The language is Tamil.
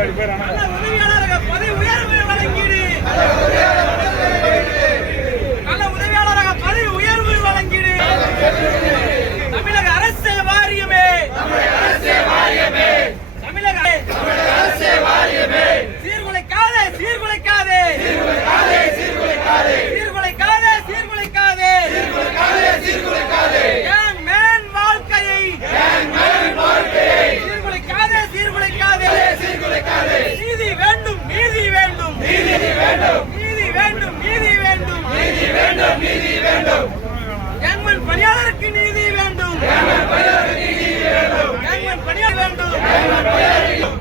உதவியாளர் பதவி உயர்வு வழங்கீடு, நல்ல உதவியாளராக பதவி உயர்வு வழங்கீடு. தமிழக அரசு வாரியமே, தமிழக அரசு வாரியமே, சீர்குலைக்காதே சீர்குலைக்காதே சீர்குலைக்காதே சீர்குலைக்காதே யங் மேன் வாழ்க்கையை சீர்குலைக்காதே சீர்குலைக்காதே. நீதி வேண்டும் நீதி வேண்டும் நீதி வேண்டும் நீதி வேண்டும் நீதி வேண்டும். யங்மேன் பணியாளருக்கு நீதி வேண்டும், யங்மேன் பணியாளர் வேண்டும்.